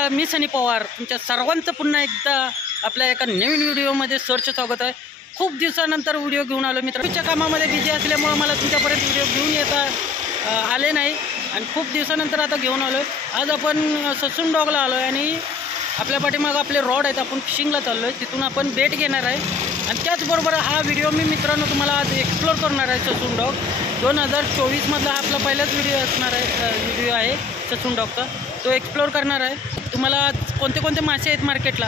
नमस्कार, मी सनी पवार तुमच्या सर्वांचं पुन्हा एकदा आपल्या एका नवीन व्हिडिओमध्ये सरचं स्वागत आहे। खूप दिवसानंतर व्हिडिओ घेऊन आलो मित्र। तुमच्या कामामध्ये बिझी असल्यामुळे मला तुमच्यापर्यंत व्हिडिओ घेऊन येता आले नाही आणि खूप दिवसानंतर आता घेऊन आलो आहे। आज आपण ससून डॉगला आलो आहे आणि आपल्या पाठीमागं आपले रॉड आहेत, आपण फिशिंगला चाललो आहे, तिथून आपण बेट घेणार आहे आणि त्याचबरोबर हा व्हिडिओ मी मित्रांनो तुम्हाला आज एक्सप्लोर करणार आहे। ससून डॉग 2024मधला हा आपला पहिलाच व्हिडिओ असणार आहे, व्हिडिओ आहे ससून डॉगचा, तो एक्सप्लोर करणार आहे। तुम्हाला कोणते कोणते मासे आहेत मार्केटला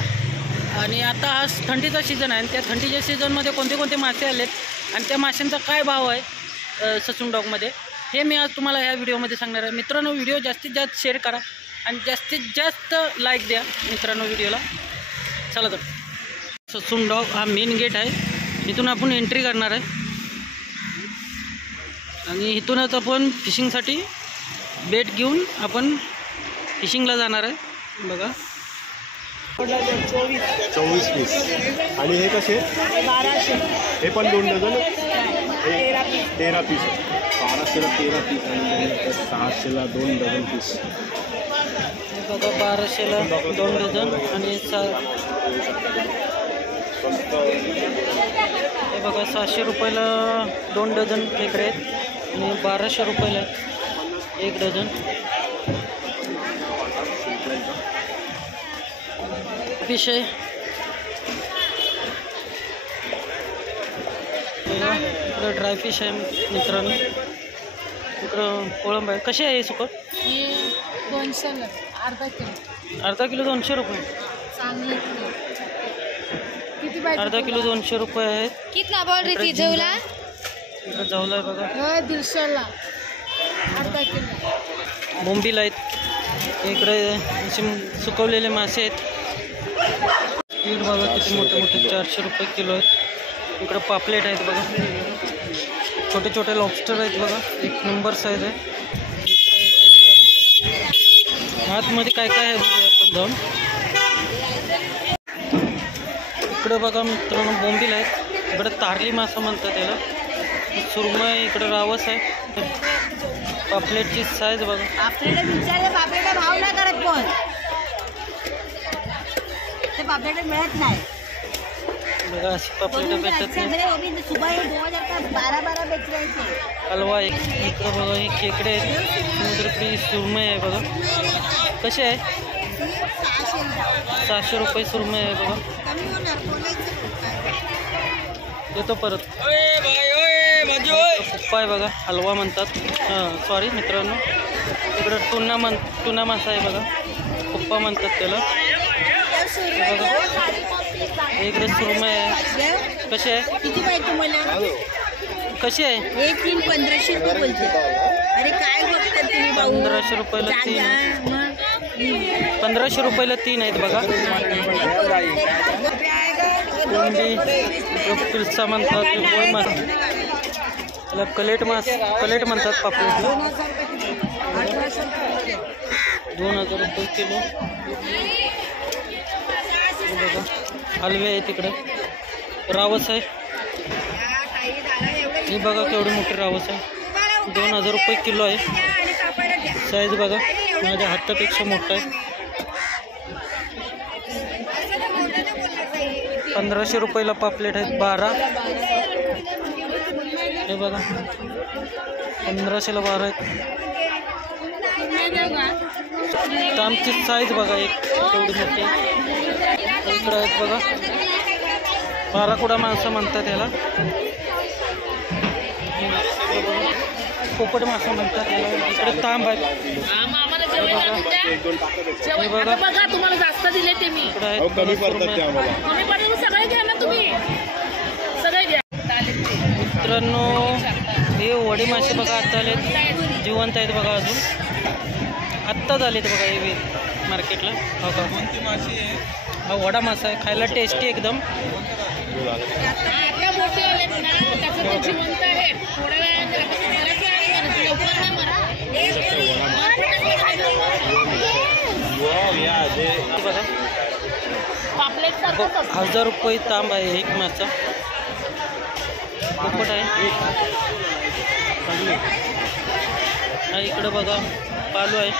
आणि आता हा थंडीचा सीझन आहे आणि त्या थंडीच्या सीझनमध्ये कोणते कोणते मासे आलेत आणि त्या माशांचा काय भाव आहे ससून डॉगमध्ये, हे मी आज तुम्हाला ह्या व्हिडिओमध्ये सांगणार आहे। मित्रांनो, व्हिडिओ जास्तीत जास्त शेअर करा आणि जास्तीत जास्त लाईक द्या मित्रांनो व्हिडिओला। चला तर, ससून डॉग हा मेन गेट आहे, इथून आपण एंट्री करणार आहे आणि इथूनच आपण फिशिंगसाठी बेट घेऊन आपण फिशिंगला जाणार आहे। बघा 24 पीस आणि हे कसे 1200, हे पण 2 डझन 13 पीस 1200ला 13 पीस आणि 600ला 2 डझन पीस। बघा 1200ला 2 डझन आणि हे बघा 600 रुपयाला 2 डझन खेकडे आहेत आणि 1200 रुपयाला 1 डझन। फिश आहे इकडं, ड्राय फिश आहे मित्रांनो, इकडं कोळंब आहे। कसे आहे हे सुकट? हे 200ला अर्धा किलो। अर्धा किलो 200 रुपये, चांगले किती पाहिजे? अर्धा किलो 200 रुपये आहेत। कितना बोल रही थी जवला? इकडं जावला आहे बघा, 150ला अर्धा किलो। बोंबील आहेत, इकडे असे सुकवलेले मासे आहेत। पीठ बघा किती मोठे मोठे 400 रुपये किलो आहेत। इकडं पापलेट आहेत बघा, छोटे छोटे लॉबस्टर आहेत बघा, 1 नंबर साईज आहे। आतमध्ये काय काय आहे बघूया आपण जाऊन। इकडं बघा मित्रांनो बोंबील आहेत, इकडं तारली मासा म्हणतात त्याला, सुरमई, इकडं रावस आहे। पापलेटची साईज बघा, पापलेट भाव नाही करत कोण, ते पापलेट मिळत नाही बघा, अशी पापलेट भेटत नाही। 12 बेच रहे थे। हलवा इकडं बघा, हे खेकडे आहेत, समुद्रप्रिय सुरमई आहे बघा। कसे आहे? 600 रुपये सुरमई आहे बघा। येतो परत पप्पा आहे बघा, हलवा म्हणतात, सॉरी मित्रांनो, इकडं टुना मासा आहे बघा, पप्पा म्हणतात त्याला। बघा इकडे सुरमई आहे, कसे आहे? किती पाहिजे तुम्हाला? कशी आहे? हे 3 1500 रुपये बोलते। अरे काय बघतात तुम्ही भाऊ? 1500 रुपयाला 3, 1500 रुपयाला 3 आहेत बघा। कोंबडी, पिलसा म्हणतात, पोळ मास, त्याला कलेट म्हणतात पापलेटला। 2000 रुपये किलो। बघा हलवे आहे, तिकडे रावस आहे, हे बघा केवढी मोठी रावस आहे, 2000 रुपये किलो आहे। साईज बघा माझ्या हातापेक्षा मोठा आहे। 1500 रुपयाला पापलेट आहेत 12, हे बघा 1500ला 12 आहेत। तामची साईज बघा एक तेवढी मोठी, इकडं आहेत बघा, 12 कुडा मासा म्हणतात याला, पोपट मासा म्हणतात याला। इकडे तांब आहे, हे बघा तुम्हाला जास्त दिले ते मी, कमी पडतात ते आम्हाला, कमी पडेल सगळे घ्या ना तुम्ही, सगळे घ्या मित्रांनो। हे वडे मासे बघा आत्ता आलेत, जिवंत आहेत बघा, अजून आत्ताच आलेत बघा हे मार्केटला। हो का, हा वडा मासा आहे, खायला टेस्टी एकदम। बघा 1000 रुपये तांब आहे एक मासा। पोपट आहे, इकडं बघा पालू आहे,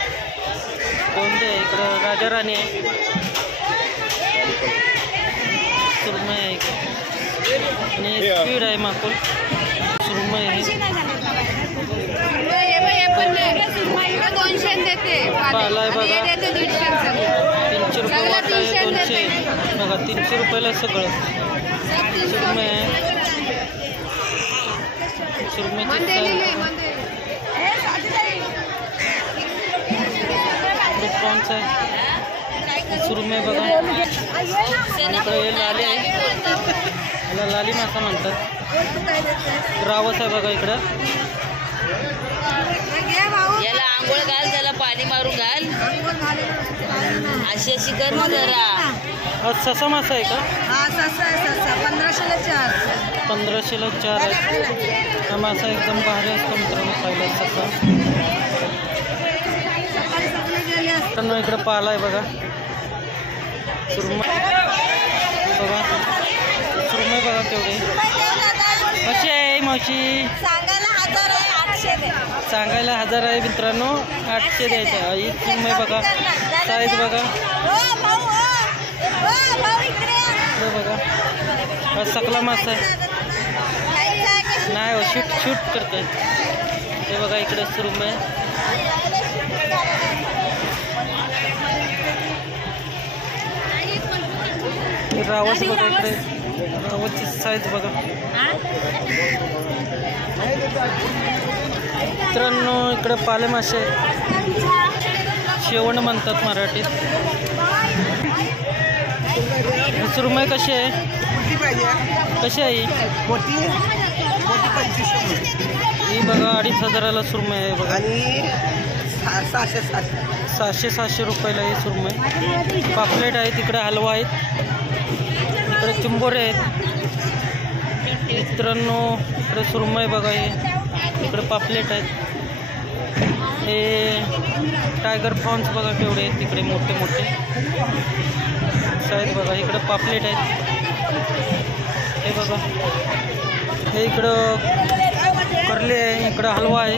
कोणते आहे इकडं? राजाराणी आहे, सुरमई आहे इकडे आणि स्पीड आहे माकुल. सुरमई आहे, 200 देते पाला आहे बघा, 150 300 रुपये वाटा आहे, 200 बघा, 300 रुपयाला सगळं. सुरमई आहे, प्रॉन्स आहे, सुरमई बघा. इकडे हे लाली आहे, याला लाली मासा म्हणतात. रावस आहे बघा इकडं. याला आंघोळ घाल, त्याला पाणी मारून घाल, अशी अशी कर जरा. आज ससा मासा आहे का? हा, ससा आहे, ससा 1500ला 4. 1500ला 4 आहे. हा मासा एकदम भारी असतो मित्रांनो खायला, ससा. मित्रांनो इकडं पाला आहे बघा, सुरमई बघा, सुरमई बघा केवढी. कशी आहे मावशी? सांगायला 1000 आहे मित्रांनो, 800 द्यायचं. ही सुरमई बघा, साईज बघा, बघा. हा सकला मासा आहे, नाही हो, शूट करतोय. हे बघा इकडे सुरमई. रावस बघा इकडे, रावसची साईज बघा. मित्रांनो इकडे पाले मासे, शेवण म्हणतात मराठीत. सुरमई कशी आहे? कशी आहे ही? बघा 2500ला सुरमई आहे बघा, 600-700 रुपयाला ही सुरमई. पापलेट आहे तिकडे, हलवा आहेत इकडे, चिंबोरे आहेत. मित्रांनो इकडे सुरमई बघा, हे इकडे पापलेट आहेत. हे टायगर प्रॉन्स बघा केवढे आहेत तिकडे, मोठे मोठे साईज बघा. इकडे पापलेट आहेत, हे बघा. हे इकडं करले आहे, इकडं हलवा आहे.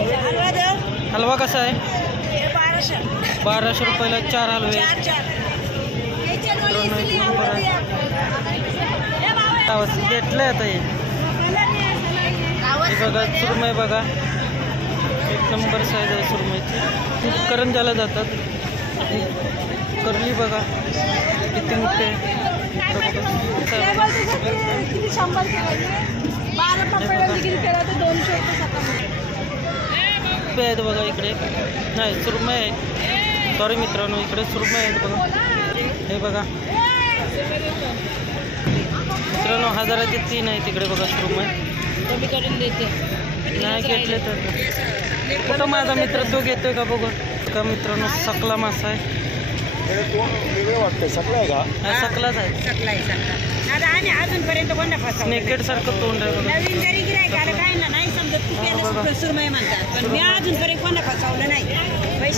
हलवा कसा आहे? 1200 रुपयाला 4 हलवे. घेतलं आता हे बघा. सुरमई बघा, 1 नंबर साईज आहे सुरमईची. करंजाला जातात. करली बघा किती मोठे आहेत बघा. इकडे नाही सुरमई आहे, सॉरी मित्रांनो, इकडे सुरमई आहेत बघा. हे बघा मित्रांनो, 1000चे 3 आहे तिकडे बघा सुरमई. कमी करून देते, नाही घेतले तर कुठं माझा मित्र तो घेतोय का बघू का. मित्रांनो सकला मासा आहे, सकलाच आहे. अजूनपर्यंत कोणता फसवलं नेकेड सारखं तोंड आहे बघा. नवीन जरी गिरायकाला काय ना नाही समजत तू केलं सुरमई म्हणतात, पण मी अजूनपर्यंत कोणा फसवलं नाही.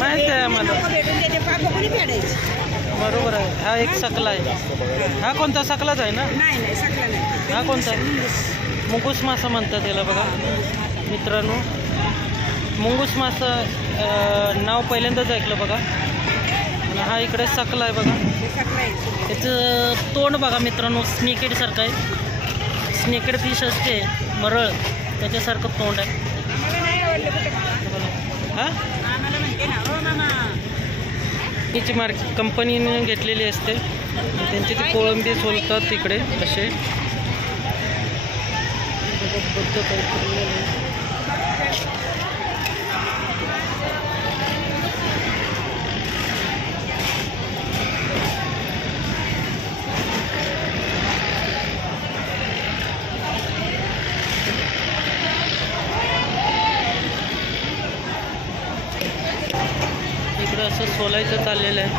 माहिती आहे मला, भेटून त्याचे पाप कोणी फेडायचे. बरोबर आहे. हा एक सकला आहे. हा कोणता सकलाच आहे ना? नाही सकला नाही. हा कोणता आहे? मुंगूस मासा म्हणतात याला बघा मित्रांनो. मुंगूस मासा नाव पहिल्यांदाच ऐकलं बघा. हा इकडे सकला आहे बघा. त्याचं तोंड बघा मित्रांनो, स्नेकेड सारखं आहे. स्नेकेड फिश असते मरळ, त्याच्यासारखं तोंड आहे. हा याची मार्केट कंपनीने घेतलेली असते, त्यांची ती कोळंबी सोलतात तिकडे असे. इकडं असं सोलायचं चाललेलं आहे.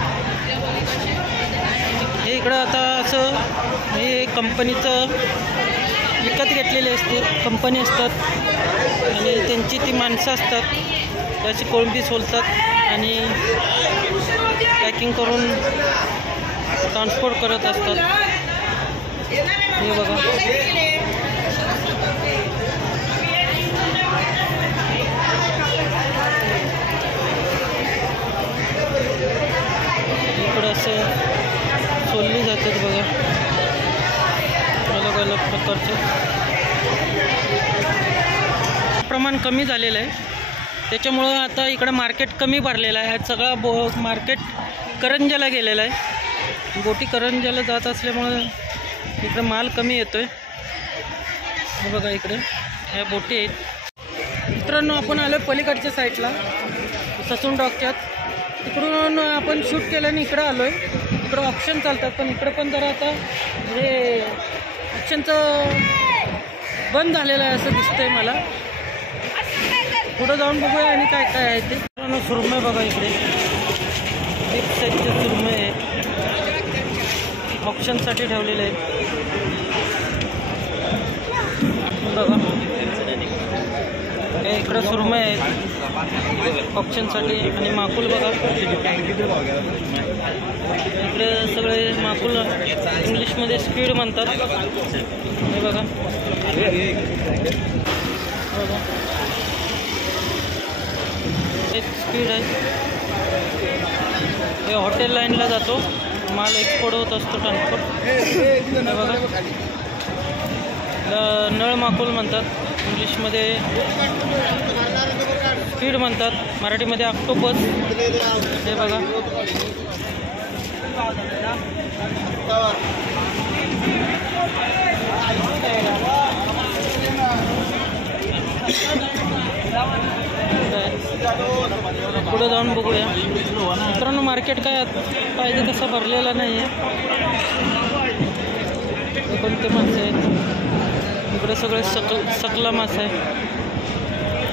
हे इकडं आता असं हे कंपनीचं विकत घेतलेले असते, कंपनी असतात आणि त्यांची ती माणसं असतात, त्याची कोळंबी सोलतात आणि पॅकिंग करून ट्रान्सपोर्ट करत असतात. हे बघा जातात बघा, अलग अलग प्रकारचे. प्रमाण कमी झालेलं आहे, त्याच्यामुळं आता इकडं मार्केट कमी भरलेलं आहे. सगळा मार्केट करंजाला गेलेला आहे. बोटी करंजाला जात असल्यामुळं इकडं माल कमी येतोय. हे बघा इकडे ह्या बोटी आहेत. मित्रांनो, आपण आलो पलीकडच्या साईडला ससून डॉकच्यात. तिकडून आपण शूट केलं आणि इकडं आलो आहे. इकडं ऑप्शन चालतात, पण इकडं पण जरा आता हे ऑप्शनचं बंद झालेलं आहे असं दिसतंय मला. पुढं जाऊन बघूया आणि काय काय आहे ते. मित्रांनो, सुरमय बघा इकडे, एक साईजचे सुरमय आहे, ऑप्शनसाठी ठेवलेले आहेत बघा. हे इकडं सुरमय आहेत ऑप्शनसाठी. आणि माकुल बघा, इकडे सगळे माकुल इंग्लिशमध्ये स्पीड म्हणतात. हे बघा बघा, एक स्पीड आहे. हे हॉटेल लाईनला जातो, माल एक्सपोर्ट होत असतो ट्रान्सपोर्ट. हे बघा, नळ माकुल म्हणतात, इंग्लिशमध्ये स्पीड म्हणतात, मराठीमध्ये ऑक्टोपस. हे बघा पुढे जाऊन बघूया. मित्रांनो, मार्केट काय पाहिजे तसं भरलेलं नाही आहे. कोणते मासे आहेत इकडे, सगळे सकला मासे आहे,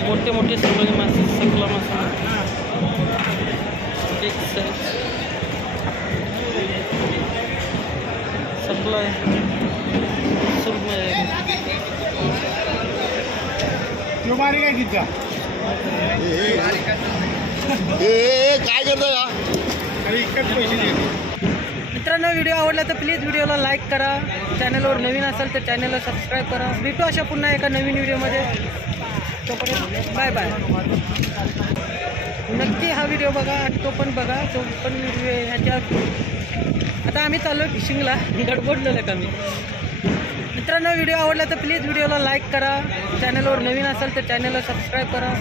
मोठे मोठे सगळे मासे, सकला मासे. एक साईज सकला आहे, सुरमई आहे. काय करतो का? मित्रांनो, व्हिडिओ आवडला तर प्लीज व्हिडिओला लाईक करा. चॅनलवर नवीन असाल तर चॅनलला सबस्क्राईब करा. भेटू अशा पुन्हा एका नवीन व्हिडिओमध्ये. तोपर्यंत बाय बाय. नक्की हा व्हिडिओ बघा, तो पण बघा, तो पण व्हिडिओ ह्याच्यावर. आता आम्ही चाललो फिशिंगला, गडबडलेलं का मी. मित्रांनो, व्हिडिओ आवडला तर प्लीज व्हिडिओला लाईक करा. चॅनलवर नवीन असाल तर चॅनलला सबस्क्राईब करा.